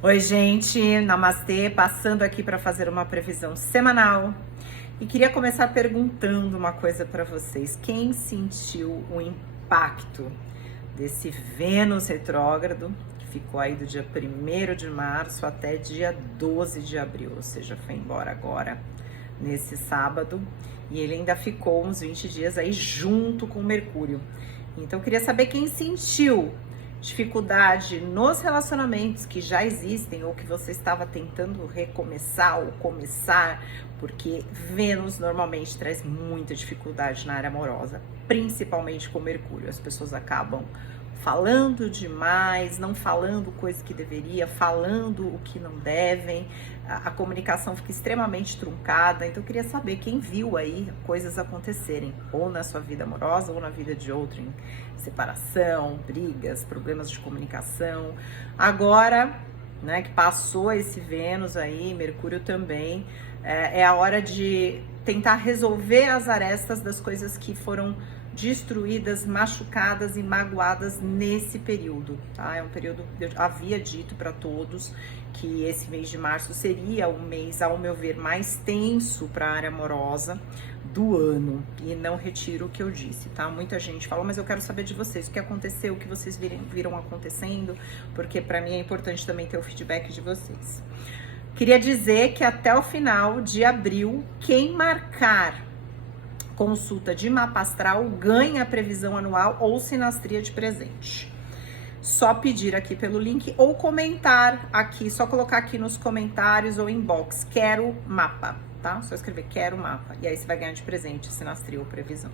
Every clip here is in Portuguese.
Oi, gente, namastê, passando aqui para fazer uma previsão semanal e queria começar perguntando uma coisa para vocês. Quem sentiu o impacto desse Vênus retrógrado, que ficou aí do dia 1º de março até dia 12 de abril, ou seja, foi embora agora nesse sábado, e ele ainda ficou uns 20 dias aí junto com o Mercúrio. Então eu queria saber quem sentiu dificuldade nos relacionamentos que já existem ou que você estava tentando recomeçar ou começar, porque Vênus normalmente traz muita dificuldade na área amorosa, principalmente com Mercúrio. As pessoas acabam falando demais, não falando coisa que deveria, falando o que não devem, a comunicação fica extremamente truncada. Então eu queria saber quem viu aí coisas acontecerem, ou na sua vida amorosa, ou na vida de outro, em separação, brigas, problemas de comunicação. Agora, né, que passou esse Vênus aí, Mercúrio também, é a hora de tentar resolver as arestas das coisas que foram destruídas, machucadas e magoadas nesse período, tá? É um período, eu havia dito para todos que esse mês de março seria um mês, ao meu ver, mais tenso para a área amorosa do ano, e não retiro o que eu disse, tá? Muita gente falou, mas eu quero saber de vocês, o que aconteceu, o que vocês viram acontecendo, porque para mim é importante também ter o feedback de vocês. Queria dizer que até o final de abril, quem marcar consulta de mapa astral ganha a previsão anual ou sinastria de presente. Só pedir aqui pelo link ou comentar aqui, só colocar aqui nos comentários ou inbox, quero mapa, tá? Só escrever quero mapa e aí você vai ganhar de presente sinastria ou previsão.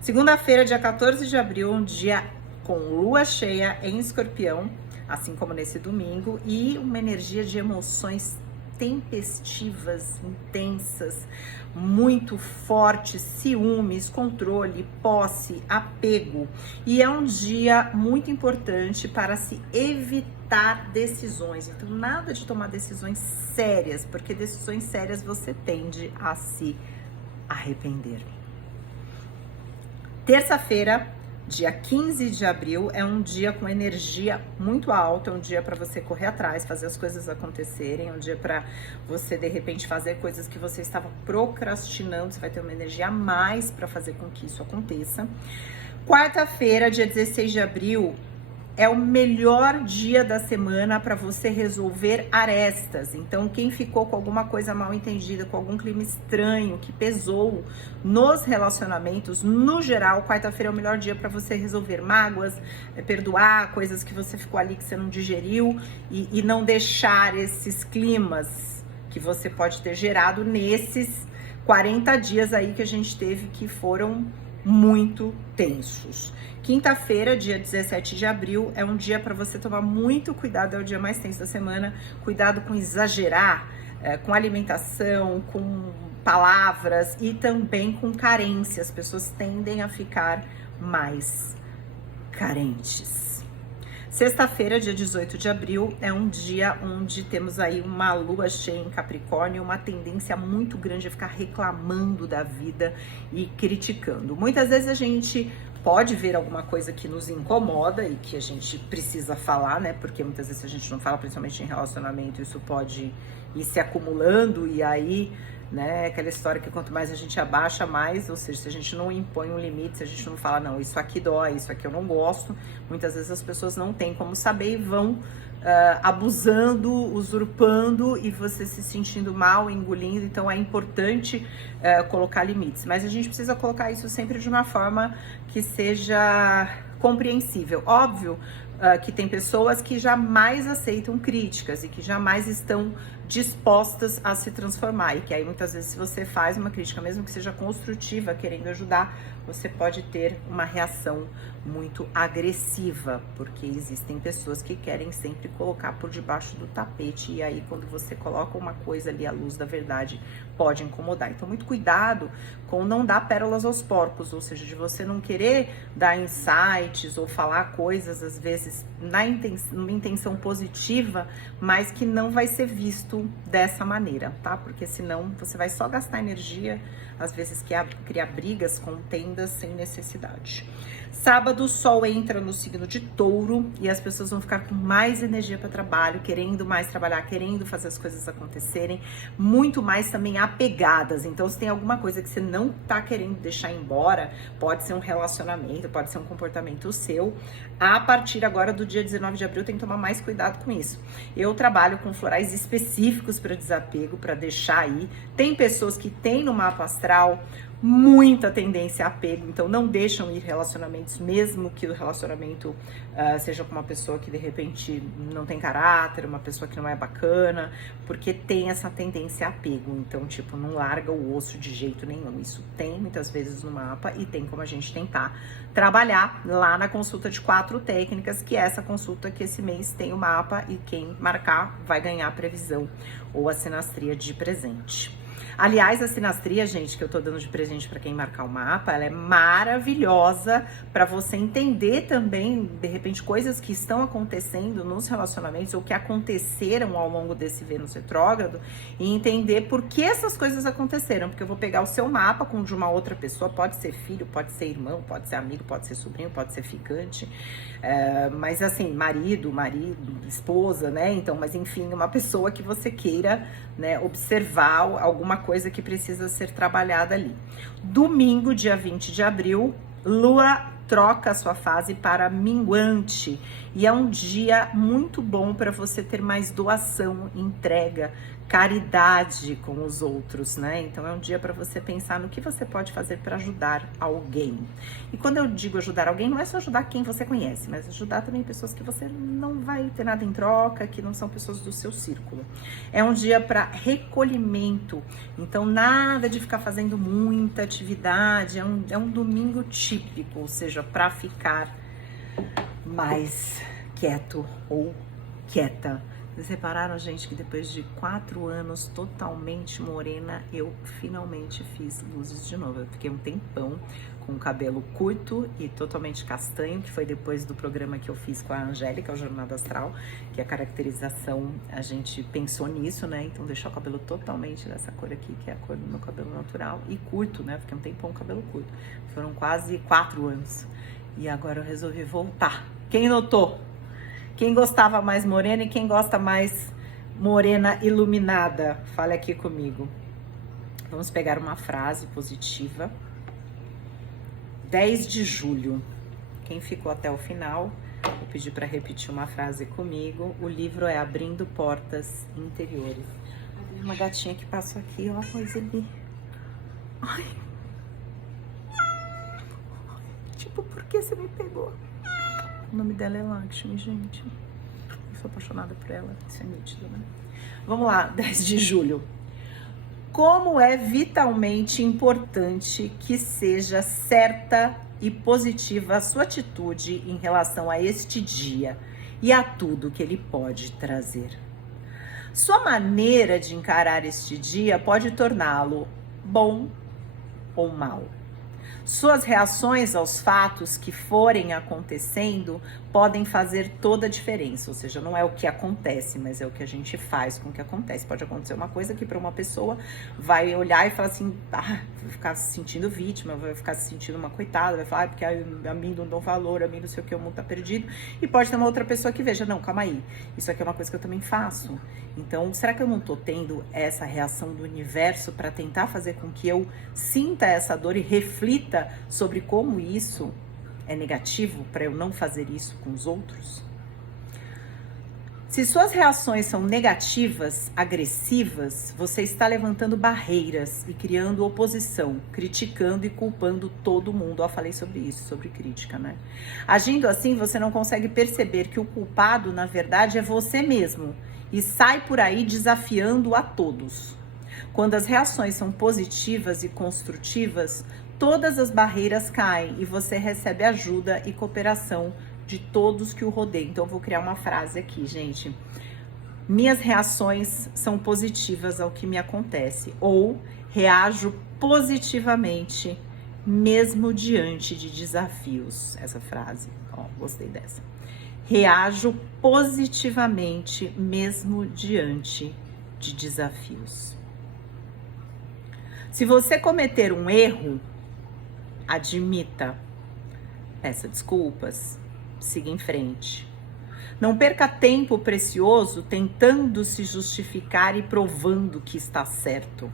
Segunda-feira, dia 14 de abril, um dia com lua cheia em Escorpião, assim como nesse domingo, e uma energia de emoções tempestivas, intensas, muito fortes, ciúmes, controle, posse, apego. E é um dia muito importante para se evitar decisões. Então, nada de tomar decisões sérias, porque decisões sérias você tende a se arrepender. Terça-feira, dia 15 de abril, é um dia com energia muito alta, é um dia para você correr atrás, fazer as coisas acontecerem, é um dia para você, de repente, fazer coisas que você estava procrastinando, você vai ter uma energia a mais para fazer com que isso aconteça. Quarta-feira, dia 16 de abril, é o melhor dia da semana para você resolver arestas. Então, quem ficou com alguma coisa mal entendida, com algum clima estranho que pesou nos relacionamentos, no geral, quarta-feira é o melhor dia para você resolver mágoas, perdoar coisas que você ficou ali que você não digeriu e não deixar esses climas que você pode ter gerado nesses 40 dias aí que a gente teve, que foram muito tensos. Quinta-feira, dia 17 de abril, é um dia para você tomar muito cuidado, é o dia mais tenso da semana. Cuidado com exagerar, com alimentação, com palavras e também com carência. As pessoas tendem a ficar mais carentes. Sexta-feira, dia 18 de abril, é um dia onde temos aí uma lua cheia em Capricórnio, uma tendência muito grande a ficar reclamando da vida e criticando. Muitas vezes a gente pode ver alguma coisa que nos incomoda e que a gente precisa falar, né? Porque muitas vezes a gente não fala, principalmente em relacionamento, isso pode ir se acumulando e aí, né, aquela história que quanto mais a gente abaixa, mais, ou seja, se a gente não impõe um limite, se a gente não fala, não, isso aqui dói, isso aqui eu não gosto, muitas vezes as pessoas não têm como saber e vão abusando, usurpando e você se sentindo mal, engolindo. Então é importante colocar limites, mas a gente precisa colocar isso sempre de uma forma que seja compreensível. Óbvio que tem pessoas que jamais aceitam críticas e que jamais estão dispostas a se transformar, e que aí muitas vezes, se você faz uma crítica, mesmo que seja construtiva, querendo ajudar, você pode ter uma reação muito agressiva, porque existem pessoas que querem sempre colocar por debaixo do tapete, e aí quando você coloca uma coisa ali à luz da verdade, pode incomodar. Então muito cuidado com não dar pérolas aos porcos, ou seja, de você não querer dar insights ou falar coisas às vezes numa intenção positiva, mas que não vai ser visto dessa maneira, tá? Porque senão você vai só gastar energia, às vezes criar brigas com demandas sem necessidade. Sábado, o Sol entra no signo de Touro e as pessoas vão ficar com mais energia para trabalho, querendo mais trabalhar, querendo fazer as coisas acontecerem, muito mais também apegadas. Então, se tem alguma coisa que você não tá querendo deixar embora, pode ser um relacionamento, pode ser um comportamento seu. A partir agora do dia 19 de abril, tem que tomar mais cuidado com isso. Eu trabalho com florais específicos para desapego, para deixar aí. Tem pessoas que têm no mapa astral muita tendência a apego, então não deixam ir relacionamentos, mesmo que o relacionamento seja com uma pessoa que de repente não tem caráter, uma pessoa que não é bacana, porque tem essa tendência a apego, então tipo, não larga o osso de jeito nenhum. Isso tem muitas vezes no mapa e tem como a gente tentar trabalhar lá na consulta de 4 técnicas, que é essa consulta que esse mês tem o mapa e quem marcar vai ganhar a previsão ou a sinastria de presente. Aliás, a sinastria, gente, que eu tô dando de presente para quem marcar o mapa, ela é maravilhosa para você entender também, de repente, coisas que estão acontecendo nos relacionamentos ou que aconteceram ao longo desse Vênus retrógrado e entender por que essas coisas aconteceram. Porque eu vou pegar o seu mapa com o de uma outra pessoa, pode ser filho, pode ser irmão, pode ser amigo, pode ser sobrinho, pode ser ficante, mas assim, marido, esposa, né? Então, mas enfim, uma pessoa que você queira, né, observar alguma coisa que precisa ser trabalhada ali. Domingo, dia 20 de abril, Lua troca a sua fase para minguante e é um dia muito bom para você ter mais doação, entrega, caridade com os outros, né? Então é um dia para você pensar no que você pode fazer para ajudar alguém. E quando eu digo ajudar alguém, não é só ajudar quem você conhece, mas ajudar também pessoas que você não vai ter nada em troca, que não são pessoas do seu círculo. É um dia para recolhimento, então nada de ficar fazendo muita atividade, é um domingo típico, ou seja, para ficar mais quieto ou quieta. Vocês repararam, gente, que depois de 4 anos totalmente morena, eu finalmente fiz luzes de novo. Eu fiquei um tempão com o cabelo curto e totalmente castanho, que foi depois do programa que eu fiz com a Angélica, o Jornada Astral, que a caracterização, a gente pensou nisso, né? Então deixar o cabelo totalmente dessa cor aqui, que é a cor do meu cabelo natural, e curto, né? Fiquei um tempão com o cabelo curto. Foram quase 4 anos. E agora eu resolvi voltar. Quem notou? Quem gostava mais morena e quem gosta mais morena iluminada? Fale aqui comigo. Vamos pegar uma frase positiva. 10 de julho. Quem ficou até o final, vou pedir para repetir uma frase comigo. O livro é Abrindo Portas Interiores. Tem uma gatinha que passou aqui, ó, Roseli. Ai. Tipo, por que você me pegou? O nome dela é Lakshmi, gente. Eu sou apaixonada por ela, isso é nítido, né? Vamos lá, 10 de julho. Como é vitalmente importante que seja certa e positiva a sua atitude em relação a este dia e a tudo que ele pode trazer. Sua maneira de encarar este dia pode torná-lo bom ou mal. Suas reações aos fatos que forem acontecendo podem fazer toda a diferença, ou seja, não é o que acontece, mas é o que a gente faz com o que acontece. Pode acontecer uma coisa que para uma pessoa vai olhar e falar assim, vai ficar se sentindo vítima, vai ficar se sentindo uma coitada, vai falar, porque a mim não dão valor, a mim não sei o que, o mundo tá perdido. E pode ter uma outra pessoa que veja, não, calma aí, isso aqui é uma coisa que eu também faço. Então, será que eu não tô tendo essa reação do universo para tentar fazer com que eu sinta essa dor e reflita sobre como isso é negativo para eu não fazer isso com os outros? Se suas reações são negativas, agressivas, você está levantando barreiras e criando oposição, criticando e culpando todo mundo. Eu falei sobre isso, sobre crítica, né? Agindo assim, você não consegue perceber que o culpado, na verdade, é você mesmo e sai por aí desafiando a todos. Quando as reações são positivas e construtivas, todas as barreiras caem e você recebe ajuda e cooperação de todos que o rodeiam. Então eu vou criar uma frase aqui, gente. Minhas reações são positivas ao que me acontece, ou reajo positivamente mesmo diante de desafios. Essa frase, ó, gostei dessa. Reajo positivamente mesmo diante de desafios. Se você cometer um erro, admita, peça desculpas, siga em frente. Não perca tempo precioso tentando se justificar e provando que está certo.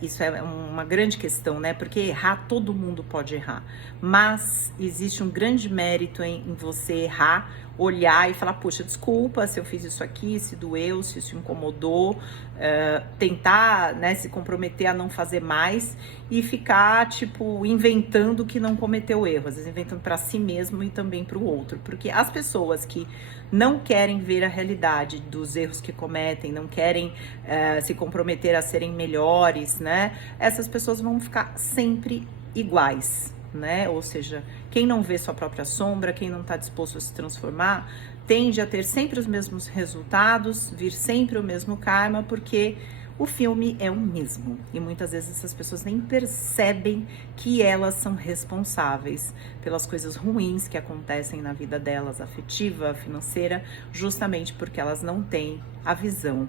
Isso é uma grande questão, né? Porque errar, todo mundo pode errar. Mas existe um grande mérito em você errar, olhar e falar, poxa, desculpa se eu fiz isso aqui, se doeu, se isso incomodou. Tentar, né, se comprometer a não fazer mais e ficar, tipo, inventando que não cometeu erro. Às vezes inventando para si mesmo e também para o outro. Porque as pessoas que não querem ver a realidade dos erros que cometem, não querem se comprometer a serem melhores, né? Essas pessoas vão ficar sempre iguais, né? Ou seja, quem não vê sua própria sombra, quem não está disposto a se transformar, tende a ter sempre os mesmos resultados, vir sempre o mesmo karma, porque o filme é o mesmo. E muitas vezes essas pessoas nem percebem que elas são responsáveis pelas coisas ruins que acontecem na vida delas, afetiva, financeira, justamente porque elas não têm a visão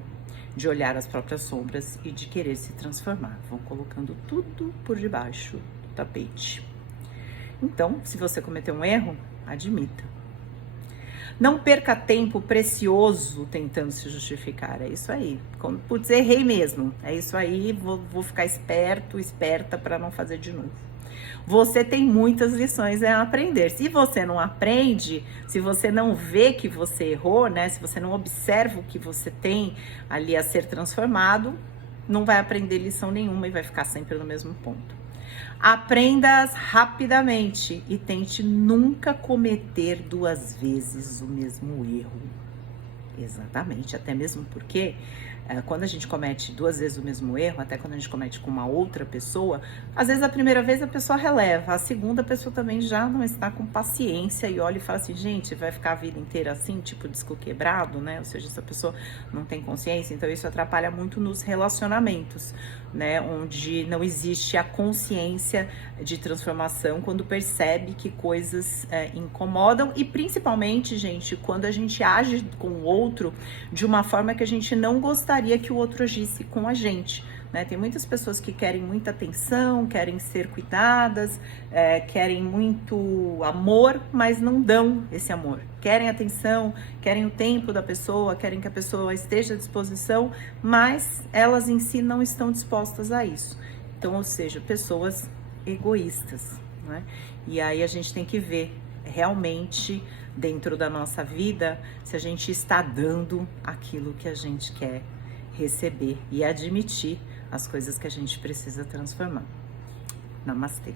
de olhar as próprias sombras e de querer se transformar. Vão colocando tudo por debaixo do tapete. Então, se você cometeu um erro, admita. Não perca tempo precioso tentando se justificar. É isso aí. Putz, errei mesmo. É isso aí. Vou ficar esperta para não fazer de novo. Você tem muitas lições a aprender. Se você não aprende, se você não vê que você errou, né? Se você não observa o que você tem ali a ser transformado, não vai aprender lição nenhuma e vai ficar sempre no mesmo ponto. Aprenda rapidamente e tente nunca cometer 2 vezes o mesmo erro. Exatamente, até mesmo porque quando a gente comete 2 vezes o mesmo erro, até quando a gente comete com uma outra pessoa, às vezes a primeira vez a pessoa releva, a segunda pessoa também já não está com paciência e olha e fala assim, gente, vai ficar a vida inteira assim, tipo disco quebrado, né? Ou seja, essa pessoa não tem consciência, então isso atrapalha muito nos relacionamentos, né? Onde não existe a consciência de transformação quando percebe que coisas incomodam e principalmente, gente, quando a gente age com o outro de uma forma que a gente não gostaria que o outro agisse com a gente, né? Tem muitas pessoas que querem muita atenção, querem ser cuidadas, querem muito amor, mas não dão esse amor. Querem atenção, querem o tempo da pessoa, querem que a pessoa esteja à disposição, mas elas em si não estão dispostas a isso. Então, ou seja, pessoas egoístas, né? E aí a gente tem que ver realmente dentro da nossa vida se a gente está dando aquilo que a gente quer receber e admitir as coisas que a gente precisa transformar. Namastê.